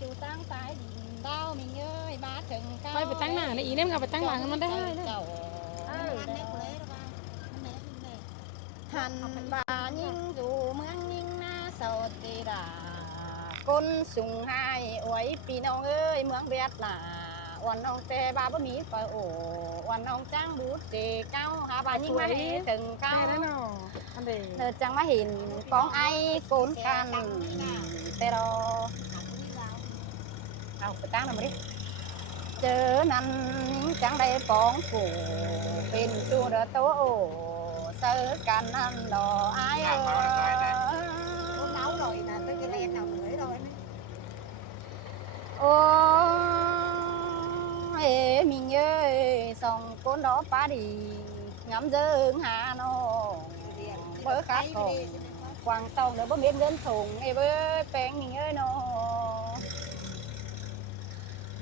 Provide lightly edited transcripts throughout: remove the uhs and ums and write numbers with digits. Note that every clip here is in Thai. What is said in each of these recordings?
chủ tăng tái đau mình ơi ba thừng caoไปตั้งหน้าในอีเนี่ยมันไปตั้งหลังมันได้เลย hành bà nhìn dù mương nhìn na sầu tì đà côn sùng hai ôi pì nong ơi mương việt làวันน้องเตบาบ่มีปะโอวันน้องจ้างบูดเจเก้าหาบายิ่งมาเห็นถึงเก้าเธอจังมาเห็นกองไอ้โกนกันแต่รอเอาไปตั้งหน่อยมาดิเจอนั่นจังได้ปองผูเป็นจูเดอโตโอเจอกันนั่นดอไอ้nấu rồi nè tới cái len nào gửi rồiโอ้ê mình ơi xong con đó phá đi ngắm dương hà nó bớ khác còn quàng tông nữa bớ biết đến thùng ê bớ bèn mình ơi nó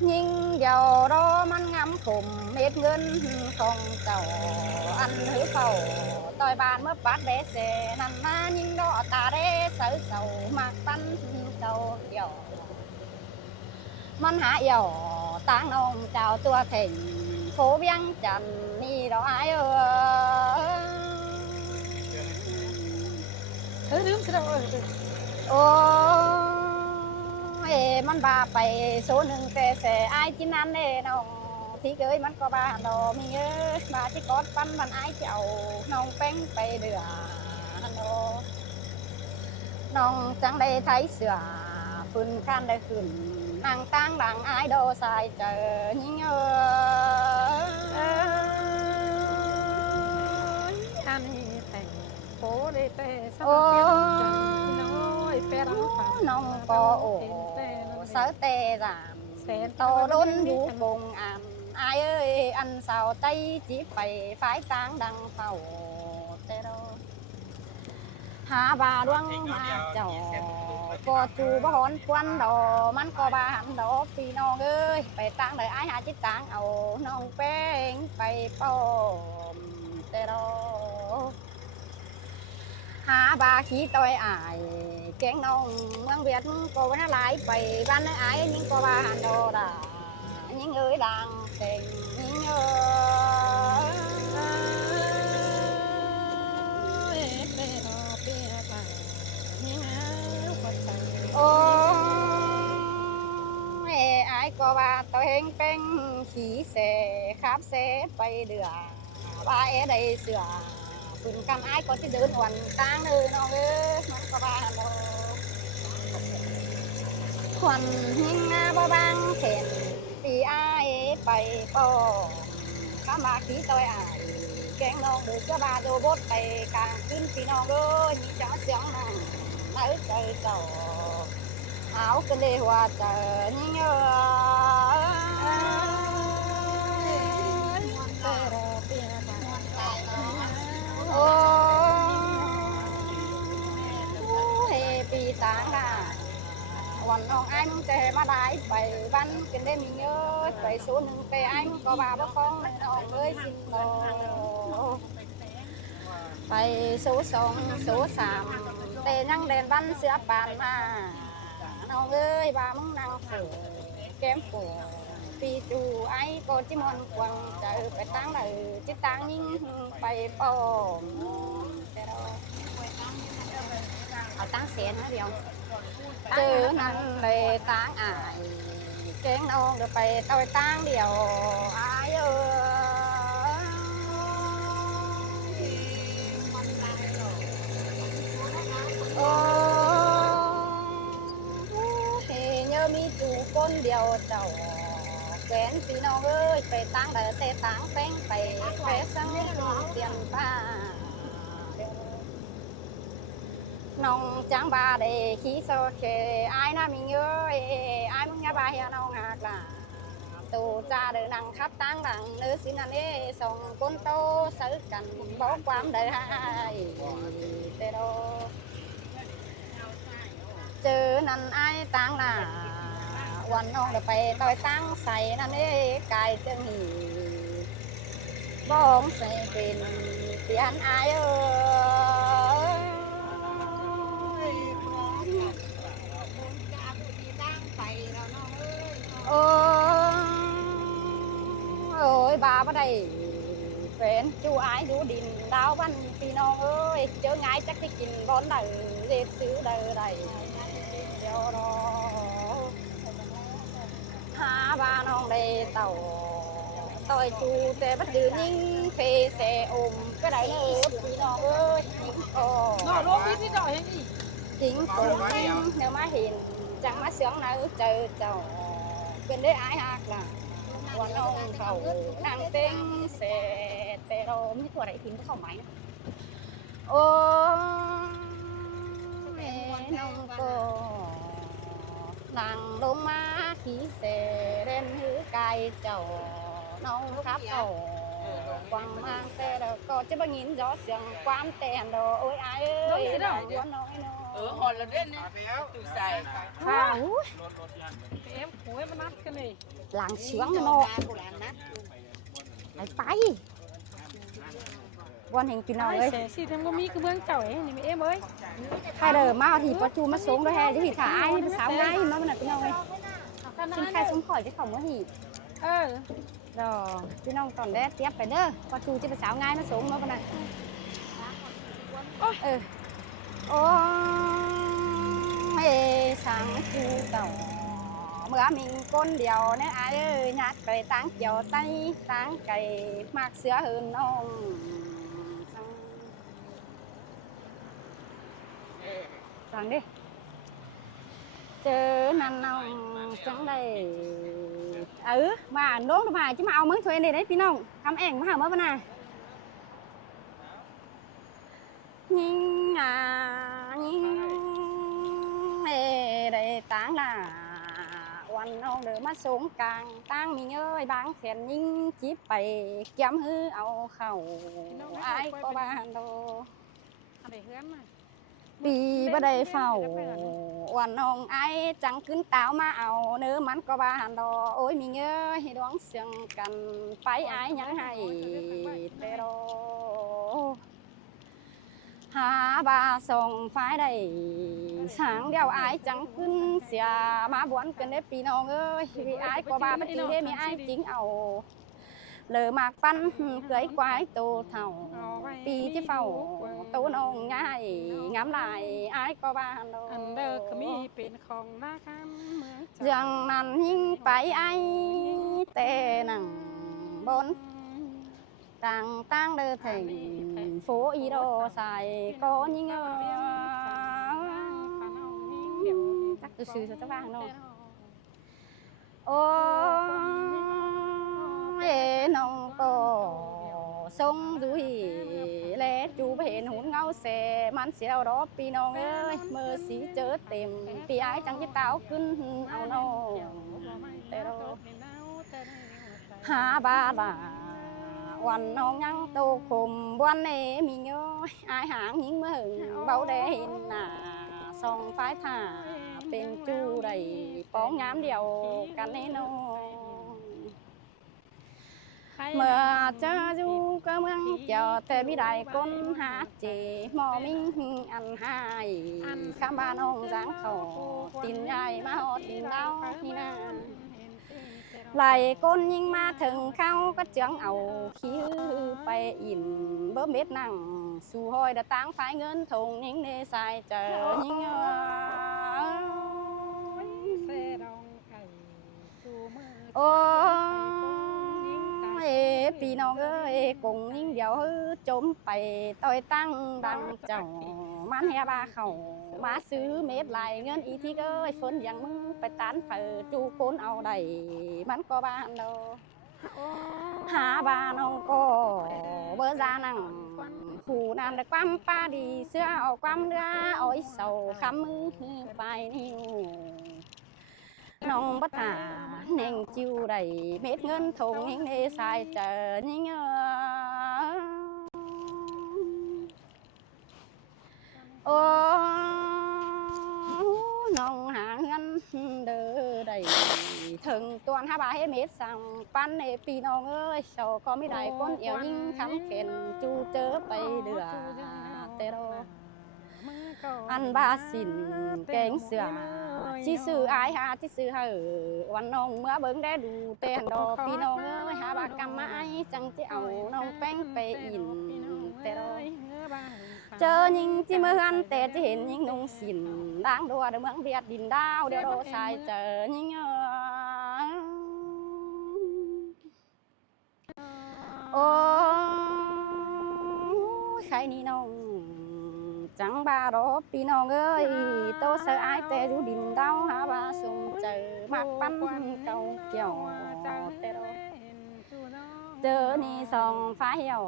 nhưng giàu đóมันngắm cùng mệt ngân không tàu ăn hứa phầu tôi bàn mới bắt bé xe nằm ma nhưng đó ta đế sợ sầu mặc bánh sầu dầu มันหาเอี่ยวตั้งนองเจ้าตัวเข่งโคเวียงจันนี่ดอกไอ้ลืมสิเราโอ้มันบาไปโซหนึ่งแต่แสไอ้จินนั่นเด้น้องที่เกยมันก็บาดอมีเอ้ยบาที่กอดปั้นมันไอ้เจ้าน้องแป้งไปเดือฮันโดน้องจังได้ไทยเสือฟื้นขั้นได้ขึ้นnàng tang đằng ai đồ xài chờ nhưng anh thành phố đi tê sao nói tê nông có ổ sớ tê giảm to đốn vũ bùng ảm ai ơi ăn xào tay chỉ phải tang đằng phàu tê đâuหาบาดวงมาเจ้าก็จูบ่ฮอนควันดอมันก็บาหันดอพี่น้องเอ้ยไปตั้งเลยอ้ายหาจิตตังเอาน้องแป้งไปป้อมแต่ดอหาบาขี้ต้อยอายแกงน้องเมืองเวียดก็วันหลายไปบ้านอ้ายยิ่งก็บาหันดอด่ายิ่งเอ้ยดังเต็งยิ่งเอ้ยโอ้ไอ้ก็ว่าตัวเองเป็นขี้เสขับเสไปเดือว่าได้เสือคุณกำไอ้ก็ที่เดินวันตั้งเลยน้องเอ้ยมันก็ว่าโลควันหิ้งบ่บางเข็นปีไอ้ไปปอข้ามาขี้ตัวไอ้แกงน้องเดือก็บาโดบดไปกลางขึ้นพี่น้องเอ้ยมีจ้าเสียงนั่งnơi trời trầu áo cái lê hoa trời như nhớ pi táng àวันน้องไอ้มึงเตะมาได้ไปบ้านกินได้มีเยอะไปsốหนึ่งเตะไอ้มึงก็บาบ้าฟ้องน้องเลยสิโตไปsố 2 số 3เตยังเดินบ้านเสือปานมาน้องเอ้ยบ้ามึงนั่งฝืนแก้มฝูปีจูไอ้ก็จิมอนกวางเจอไปตั้งเลยจิตั้งยิ่งไปปอมเอาตั้งเสียนะเดียวเจอนั่นเลยตั้งอายแกงน้องเดี๋ยวไปต่อยตั้งเดียวไอ้เอ้โอ้nhớ mi chủ con điều đầu kén phiน้องเอ้ยไปตั้งเดอเตตั้งแป้งไปแป้สังเตียนป้าน้องจังบาเดขี้โซเคไอ้น่ามีเงยไอ้มึงอย่าบาเฮียน้องหักล่ะตูจ่าเดินนั่งขับตั้งดังเนื้อสินันเอ้ส่งคนโตซื้อกันบอกความเดือให้เตโดเจอนั่นไอ้ตั้งน่ะวันน้องเดี๋ยวไปต่อยตั้งใส่นั่นเอ้ไก่เจ้าหีบ้องใส่เป็นเปลี่ยนไอ้เอ้ย ไป rồi nó ơi ôi bà bà đây phèn chú ái chú đình đào văn phi non ơi chớ ngái chắc cái kinh con đời dệt xứ đời đầy điều đó ha ba non đây tàu tôi chú tê bắtดื้อนิ่งphê xe ôm cái đấy nữa phi non ơi nó luôn biết đi rồi đi chính cùng nếu mà hiện chẳng má sướng nào chờ chầu bên đấy ai hạc là quan ông khẩu năng tên sẽ tê đồ mấy tuổi đấy thì nó không máy ô nông cô nàng đô má khí sẽ lên hứ cài chầu nông khắp cầu quăng mang xe đồ có chứ bao nghìn gió sương quan tèn đồ ôi ai ơi nàng quan nói nó hồi là đến từ xài em cuối mà nát cái này làng sướng nó phải quan hình pin nào ơi sẽ xin thêm có mi cái bướng chậu ấy thì em ơi hai đời mà thì có chu mất xuống rồi hè chứ thì thả ai sáu ngay nó bên này pin nào ơi xin khai xuống khỏi chứ không có gì rồi pin nào còn đấy tiếp phải đỡ có chu chứ phải sáu ngay nó xuống nó bên này mê sáng chu tàu mưa mình con điều nè ai ơi nhát cày táng chiều tay táng cày mặc sữa hơn ông rằng đi chứ năn ông chẳng đây mà đốn mà chứ mà ông mới thuê này đấy pin ông cắm em mới hả mới bên này nhưng đây táng là quan ông đỡ mắt xuống càng táng mình ơi bán khen nhưng chỉ bày kiếm hư ao khẩu ai có bàn đồ để hướng này vì bên đây phẩu quan ông ai chẳng cứng táo mà ao nếu mắn có bàn đồ ôi mình ơi đoán xương cần phải ai nhắn hay tê đồ hà ba sông phái đầy sáng đeo ai chẳng cưng xìa má buồn cần để pin ông ơi vì ai có ba bất kỳ thế mi ai chính ẩu lờ mạc văn cưới quái tô thầu pi chứ phẩu tô nông nhai ngắm lại ai có ba đâu rằng nàn nhưng phải ai tê nằng bốn tăng tăng đưa thành phố y đô xài có những chắc từ từ cho các bạn đâu ôi nông cổ sông dưới lẽ chú bền hôn ngao xe man xéo đó pi nông ơi mơ xí chớ tìm pi ái chẳng cái táo cưng ao nô tê đâu ha ba là quan non nhang tô khum quan này mình ơi ai hàng những mơ hừng bao đêm là song phái thả bên chu đầy bóng ngắm điều cắn nên nó mà cha du cơ măng chờ tê bi đại con hát chỉ mò mình ăn hai khám ba nông dáng khẩu tin ai mà họ tin đau như nào lại con nhưng mà thường khao có trắng ẩu khí bay in bớm biết năng su hôi đã táng phái ngân thùng những nơi sai chờ những pi nó ơi cùng những điều hư trốn bay tôi tăng đằng chồng mán he ba khẩu má xứ mết lại ngân ý thì ơi phun rằng mưng phải tán phải chu côn ao đầy mắn có bạn đâu hà ba nó có bơ ra năng phù nam được quăm pa đi xưa ở quăm ra ôi sầu khăm bài niu nông bất hà nên chiêu đầy mết ngân thùng những nơi sai chờ những nông hàng ngân đỡ đầy thường toàn hai ba hết mét sang pan này pi nông ơi sau có mấy đại con yêu nhưng khắm khen chu chớ bay đưa tê đâu ăn ba xỉn kén sửa chỉ sư ai ha chỉ sư hởวันนองเมื่อเบิ่งได้ดูเต้นดอพี่น้องเอ้ยหาบากำไม้จังจะเอาน้องแป้งไปอินแต่รอเจอยิงที่เมื่อกันแต่จะเห็นยิงนุ่งสินล้างดัวเดี๋ยวเมืองเบียดดินดาวเดี๋ยวโดใส่เจอยิงโอ้ใครนี่น้องจังบาดอพี่น้องเอ้ยโตเสือไอแต่ดูดินดาวหาบาส่งเจอมากปั้นเก่าเกี่ยวแต่รอเจอนี่สองฟ้าเหี่ยว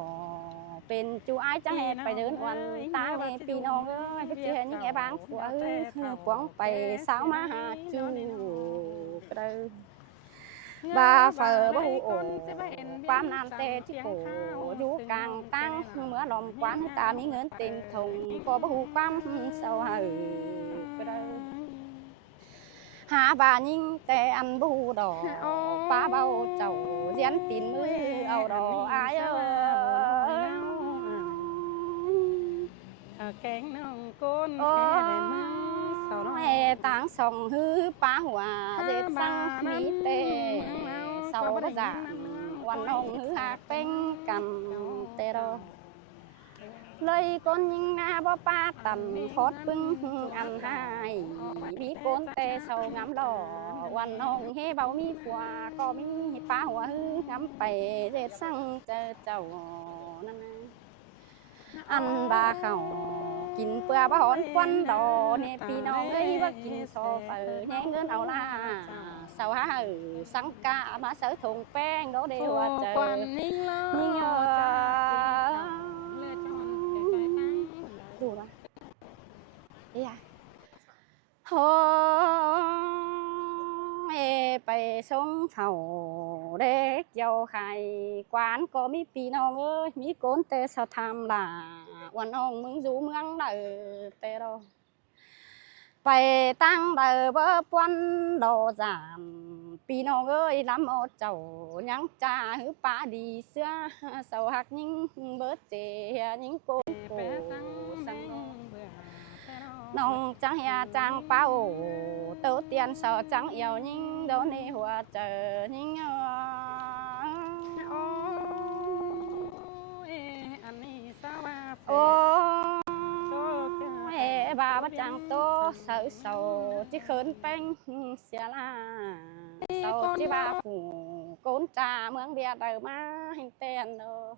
เป็นจูไอ้จังแหไปเดินวันตาเนพี่น้องเอ้ยไปเจอnhững cái bang của quăngไปสาวมาหาจูกระบาเฟอบ่ฮู้โอความนานเตที่โผอยู่กลางตั้งเมื่อลมควันตามีเงินเต็มถุงก็บ่ฮู้ความเศร้าหากระหาบายิ่งแต่อันบูดอกป้าเบาเจ้าเสียนตีนมือเอาดอกอายkén nông côn kẻ đèn măng sau đó táng sòng hư pá hỏa dệt sang mỹ tê sau đó giảวันนองhư hạc bên cầm tê đô lời con nhưng na bó pa tầm phót bưng ăn hai bí côn tê sau ngắm lòวันนองhê bao mi phòa có mi pá hỏa hư ngắm bày dệt sang chờ chầu ăn ba khẩuกินเปลือกบ้อนควันดอเนี่ยพี่น้องเอ้ยว่ากินโซเฟอร์แย่งเงินเอาล่ะสาวหาสังกะมาเสือถุงแป้งโดเดียวเจอนี่ดูนะเฮ้ยโอ้ไปส่งเผาเด็กเยาไข่กวานก็มีพี่น้องเอ้ยมีโกนเตะสะทำล่ะวันน้องมึงอยู่เมืองใดเตะเราไปตั้งเดอเบอร์ปวนโดจามพี่น้องเอ้ยลำเอาเจ้ายังจ่าหือป้าดีเสื้อเสาหักยิ่งเบิดเจียยิ่งโกนโกสังน้องจังเฮียจังเป้าเต้าเตียนเสาจังเอี่ยวยิ่งโดนในหัวเจอยิ่งโอ้bà bắt chẳng tô sợ sầu chỉ khớn bánh xia la sầu chỉ bà phủ cốn trà mướn bia đời má hình tên đâu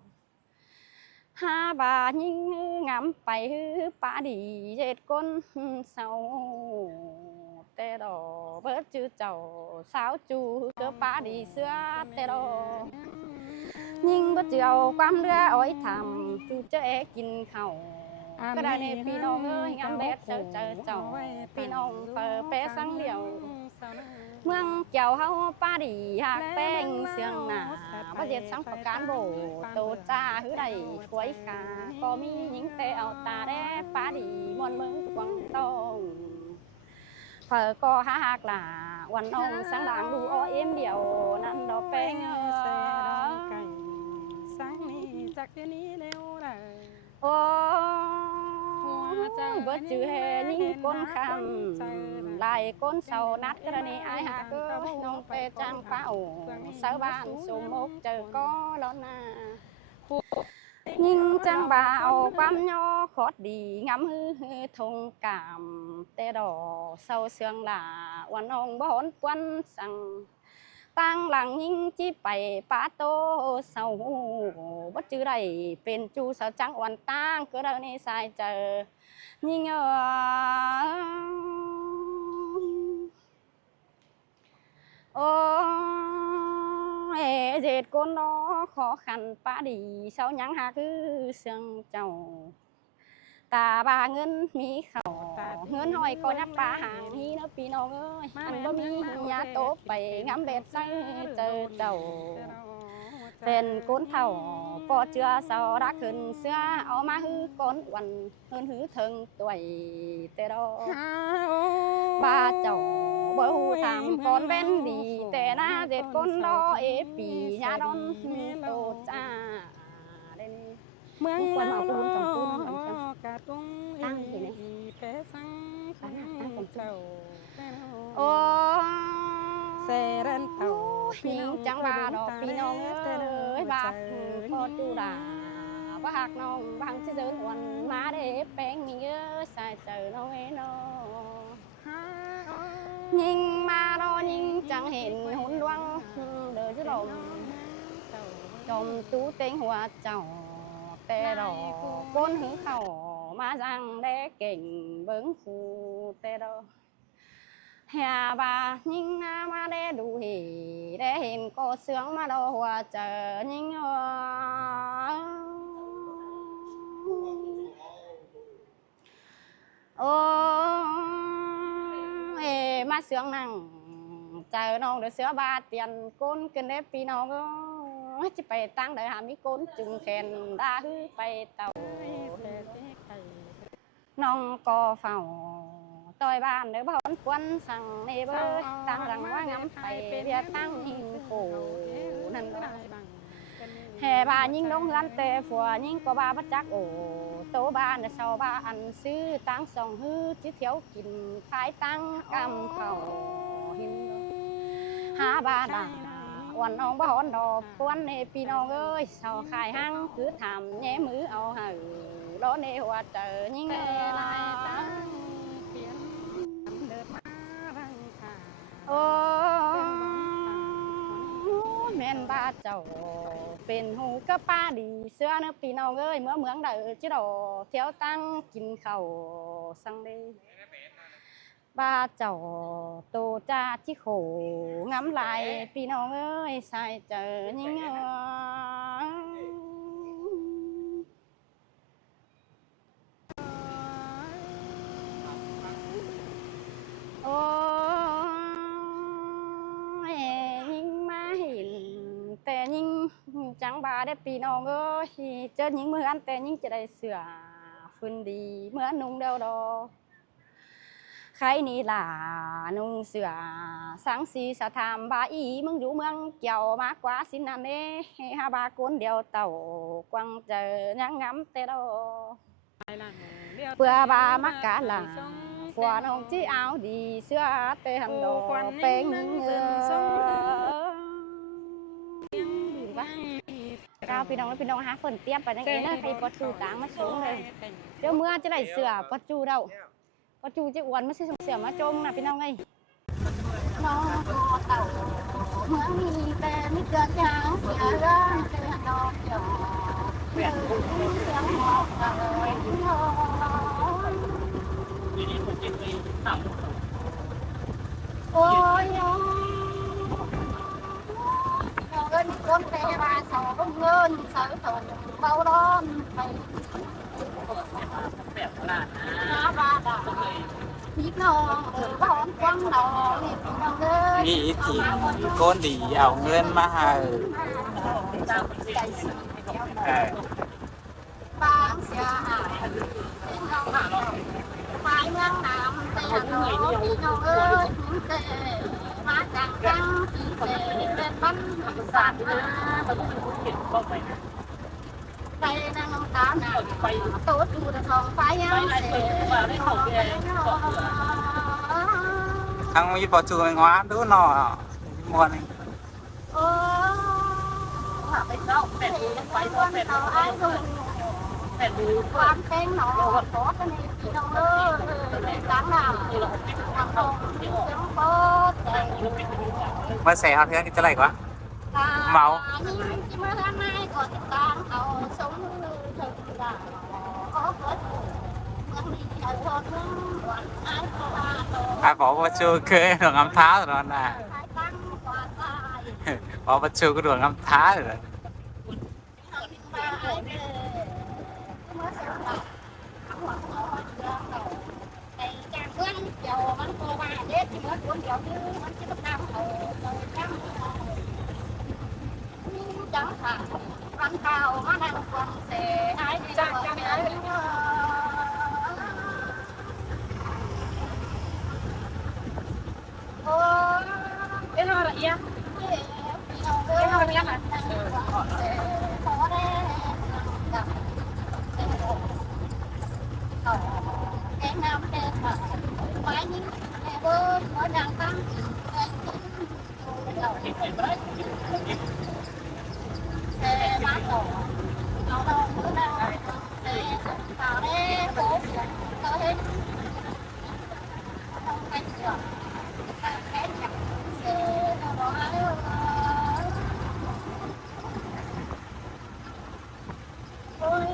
ha bà nhưng ngắm bay hư bà đi dệt con sầu tê đỏ bớt chữ chầu sáo chu cơ bà đi xưa tê đỏ nhưng bất chiều quam đưa ối thầm chu chếกิน khẩuก็ได้ในพี่น้องเอ้ยงามแดดเจอเจ้าพี่น้องเปิดเป๊ะสังเดียวเมืองเจ้าเฮาป้าดีหากแป้งเสียงหนาประเจ็ดสังประการโบโตจ้าหือใดถวยขาก็มีหญิงแต่เอาตาแดป้าดีมวนเมืองกวางตองเปิดก็หากล่ะวันน้องสังด่างดูอ้อเอ็มเดียวนั่นดอกแป้งสังนี้จากที่นี้เร็วเลย โอ้เบิดจือแห่ยิ่งก้นคำลายก้นเสานัดกระเนไอหาก็น้องไปจ้างเป้าสาวบ้านสุมกเจอก็แล้วนายิ่งจังบ่าวความย่อขอดดีงำฮือทงกามแต่ดอเสาเสืองหล่าวันน้องบ่อนควันสั่งตั้งหลังยิ่งจีไปป้าโตเสาบัดจือไรเป็นจูสาวจังวันตั้งก็เราในสายเจอยิ่งโอ้เด็ดก้นน้อขอขันป้าดีเสายังหาคือเสียงเจ้าตาบาเงินมีเขาเงินหอยก็นับปลาหางนี่เนาะพี่น้องเอ้ยอันบ่มียาโตไปงำเบ็ดใส่เจอเจ้าเป็นก้นเท่าปอเจือเสารักขึ้นเสื้อเอามาฮือก้นวันเฮินหือถึงตัวแต่ดอบาเจ้าบ่ฮู้ทำก้นเป็นดีแต่หน้าเด็ดก้นดอเอปียาดอนโตจ้าเด่น เมือง ควรมาเอาปูนตรงปูน กาตุ้ง ตั้งที่ไหน แพ้สังเจ้า โอ้ เซรันเต่า หิงจังบาดอกพี่น้องเอ้ยบาดพอจูดาบาหักน้องบางที่เดินวันมาได้แป้งยิงเยอะใส่เจอน้องเอ้น้องยิงมาดอยิงจังเห็นหุ่นดวงเดือดจะลมจมจูเต็งหัวเจ้าแต่ดอกก้นหือเข่ามาจังได้เก่งเบิ้งฟูแต่ดอกHà bà nhưng mà để đủ hỉ để hiện cô sướng mà đâu hòa chờ nhưng mà sướng năng chờ nông để sữa ba tiền côn kinh đếp pi nông chỉ phải tăng đợi hàm ý côn chừng khen đã hư phải tàu nông co phòng tôi bàn để bọn quân sang nề bơi tăng rằngว่าngắm phải biết tăng hình cổ nên hè bà nhưng đông hơn tề phùa nhưng có ba bắt chắc ổ tố ba là sau ba ăn sư tăng sòng hư chứ thiếu kín phái tăng cam khẩu há ba đàวันน้องบ้านดอกควนในพี่น้องเอ้ยเสาขายห้างคือทำแง่มือเอาหือล้อในหัวเจอยิ่งเอ้ยตั้งโอ้แม่นบ้าเจ้าเป็นหูก็ป้าดีเสื้อเนื้อพี่น้องเอ้ยเมื่อเมืองเดือจิโดเที่ยวตั้งกินข้าวสังเดบ้าเจ้าโตจ้าที่โขงำลายพี่น้องเอ้ยใส่เจอยิ่งโอ้ยิ่งมาเห็นแต่ยิ่งจังบาได้พี่น้องเอ้ยเจอยิ่งเมื่ออันแต่ยิ่งจะได้เสือฟื้นดีเมื่อนุ่งเดาดอใครนี่ล่ะนุ่งเสือสังสีสะทามบาอีมึงอยู่เมืองเกี่ยวมากกว่าสินันเน่ฮาบาคนเดียวเต่ากวางเจอยังงำแต่ดอเปื่อบามักกะหลังฝัวน้องที่เอาดีเสื้อเตหันดอเป็นก้าวพี่น้องแล้วพี่น้องหาฝนเตี้ยไปนั่นเองนะใครปะจูต่างมาสูงเลยเดี๋ยวเมื่อจะได้เสือปะจูเดาปะจูจะอ้วนไม่ใช่เสือมาจมนะพี่น้องไงน้องเต่าเมื่อมีแต่ไม่เกิดยางเสียเรื่องเตือนดอกเดียวเสียงหอบเลยน้องโอ้ยน้องเงินคนแต่มาสองเงินสาวถอนเบาร้อนไปน้าบ้าด่าพี่น้องบ้านกว้างน้องนี่พี่น้องเลย nghĩ thì con đi ảo nguyên mà hà บางเสียหายเป็นน้องหายเมืองน้ำแต่น้องพี่น้องเอ้ยเตะมาจากจังที่เตะเป็นบ้านสัตว์นะไปนั่งน้ำตาหนาโต๊ะดูแต่ทองไฟยังเสีย thằng mới bỏ chuồng hóa đứa nọ mua này โอ้ไปเจ้าเป็ดไปตัวเป็ดเอาไอ้ดูเป็ดดูความเต้นหนอโต๊ะกันนี่พี่น้องเอ้ยเป็นกลางน้ำทางตรงเสียงโป๊ะแต่ mà xẻ học cái cái này quá เมาที่เมื่อทางในก่อนกลางเอาสมมือถึงด่าขอเกิดเมืองนี้เอาทอดเมืองวันไอ้ตัว à bỏ vào chuồng cái đường ngắm tháo rồi đó nè ไอ้ตั้งกว่าตาย bỏ vào chuồng cái đường ngắm tháo rồi มาไอ้เด้เมื่อสงครามหัวเขาเดือดแต่จากเมืองเดียวมันโตมาเด็ดที่เมื่อคนเดียวคือมันจะต้องเอาเลยจังจังค่ะรันเท้ามานั่งฟังเสียไอ้จังจังไอ้โอ้เอ็นอะไรอ่ะเอ็นอะไรอ่ะขอได้ ngam đen mà mãi những mẹ bơ có đang tăng xe mát đổ nó đâu bữa nào xe vào đây phố tới hết không cánh cửa cái chặt xe nó ôi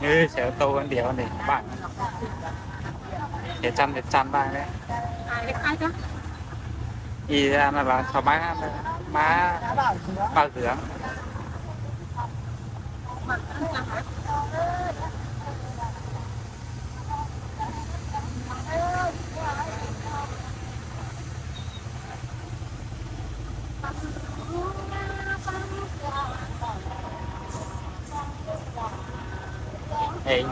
như xe ô tô con đéo này bạn để chăn bạn đấy y ra là cho má bao dưỡng hình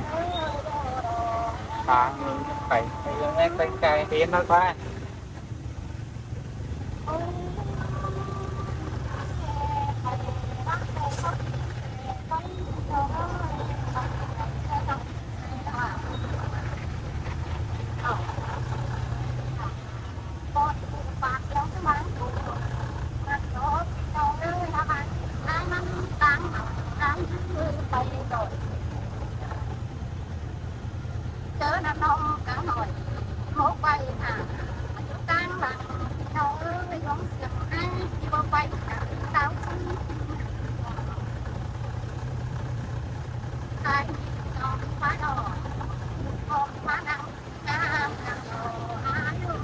ba phải cây tiến nó qua chớ năm nông cả nồi một bay thả tăng bằng đầu ơi giống xiềng ai đi bao bay thả tao xin ai cho phá đỏ không phá đắng ca đắng ai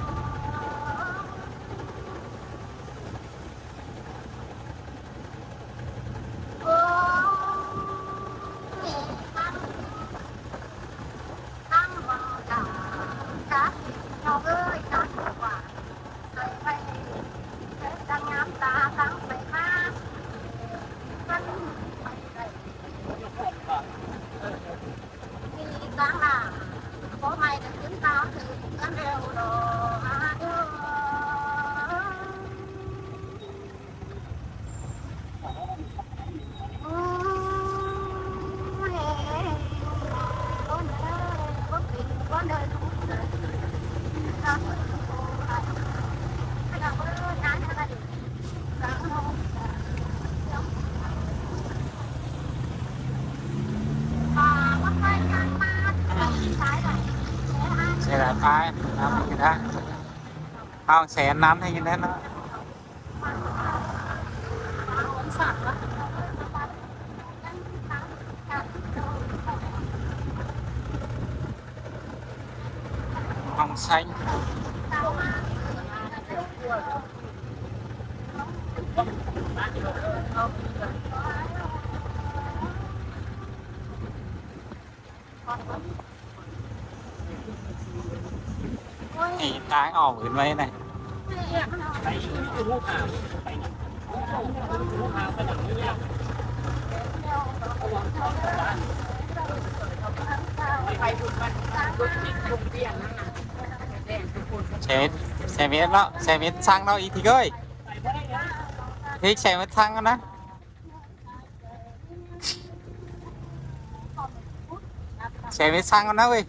sáng là có mày được chúng tao thì ăn đều đồ xe là ai làm gì đó không xe nắm hay như thế nó hồng xanh thì tán ổn cái mấy này xe miết đó xe miết xăng đó ý thì ơi thích xe miết xăng đó xe miết xăng đó ơi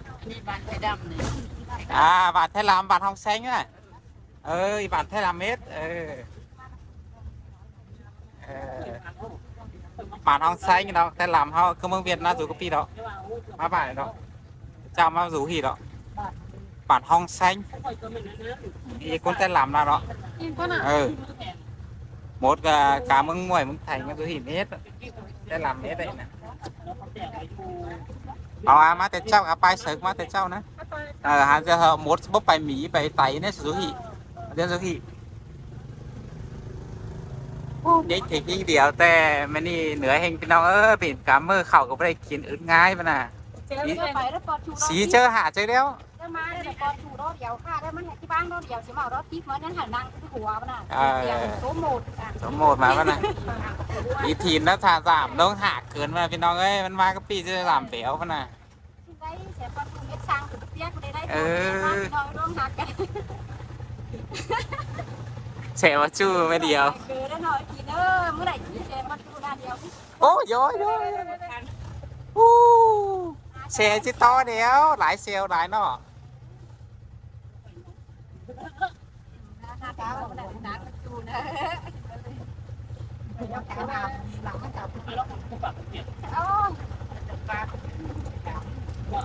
à bạn thấy làm bạn hồng xanh á ơi bạn thấy làm mết bạn hồng xanh đó thấy làm họ cơ mương Việt na dù copy đó má bạn đó chào má rủ hỉ đó bạn hồng xanh thì con tên làm nào đó một cá mương ngoài mương thành cái hỉ hết tên làm hết đấy nè má tên cháu bài sớm má tên cháu nữa hàng giờ một bốc bài mì bài tay này số hỉ đến số hỉนี่ถึงยิ่งเดียวแต่มันนี่เหนือเฮงพี่น้องเป็นกำมือเข่าก็ไม่ได้กินอึดง่ายมันน่ะสีเจอหาเจอแล้วมาได้ปอชูรถเดียวค่ะได้มันที่บ้านรถเดียวสิมาเอารถทิพย์มันนั่นหันนั่งที่หัวมันน่ะสมโมดมามันน่ะอีทีนแล้วสามต้องหักเกินมาพี่น้องเอ้ยมันมาก็ปีจะสามเปียวมันน่ะเสียมาจูไม่เดียว โอ้ยอยอู้เซลจิตต่อเดียวหลายเซลหลายเนาะ cá mà này nát chu nè nó cá nào làm nó chọc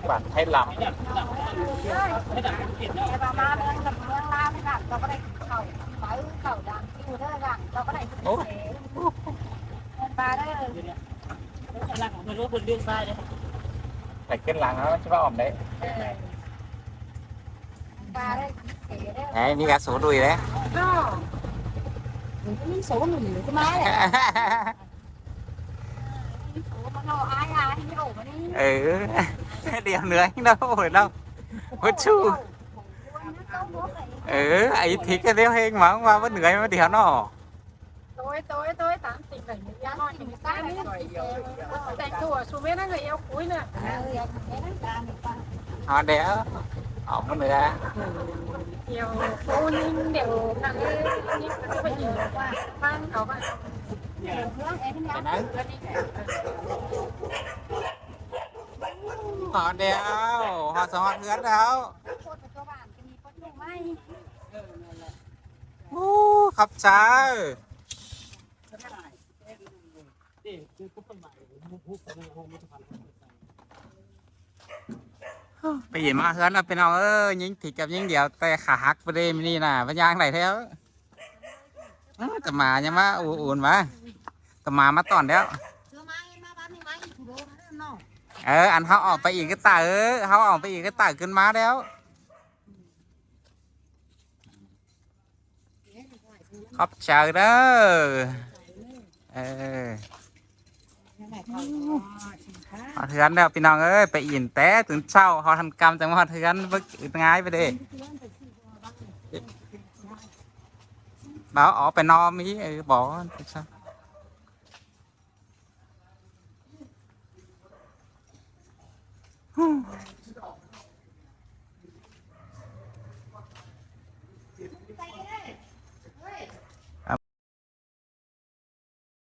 บัตรให้ล แต่ประมาณนั้นกับเมืองลาวนี่กันเราก็ได้เข้าไปเข้าดังคิวเด้อกันเราก็ได้ขึ้นเสนปลาได้เลย ำแต่ขึ้นหลังแล้วใช่ป่ะออมได้ ปลาได้เสได้ ไอ้นี่กาสูดุยเลย ก็มีโซ่หนึ่งใช่ไหมเนี่ยโซ่มันเอาอายที่โอ้มานี่ เดี๋ยวเหนื่อยเนาะโอ้ยเนาะโอ้ชูไอ้ทิกก็เดี๋ยวเฮงหวังว่าเหนื่อยมาเดี๋ยวเนาะ tôi tán tỉnh cảnh người ta nói người ta đấy tại chùa xuống bên người yêu cuối nè เอาเดี๋ยวออกมาเหนื่อย nhiều cô ninh đều nặng nhưng mà phải nhìn qua ban có bạn หอเดียวหอสองหอเพื่อนแล้วขับช้าไปเห็นมาเฮือนเราเป็นเอายิงถิดกับยิงเดียวแต่ขาหักไปเลยนี่น่ะพยางไหลแท้จะมายังมาอุ่นมาจะมาตอนแล้วอันเขาออกไปอีกก็ตาเขาออกไปอีกก็ตาขึ้นมาแล้วขอบใจเด้อหอเทือนแล้วพี่น้องเอ้ยไปอินแต่ถึงเช้าหอทันกรรมจังหอเทือนบึกอึดง่ายไปเด้เราออกไปนอนมีบอกใช่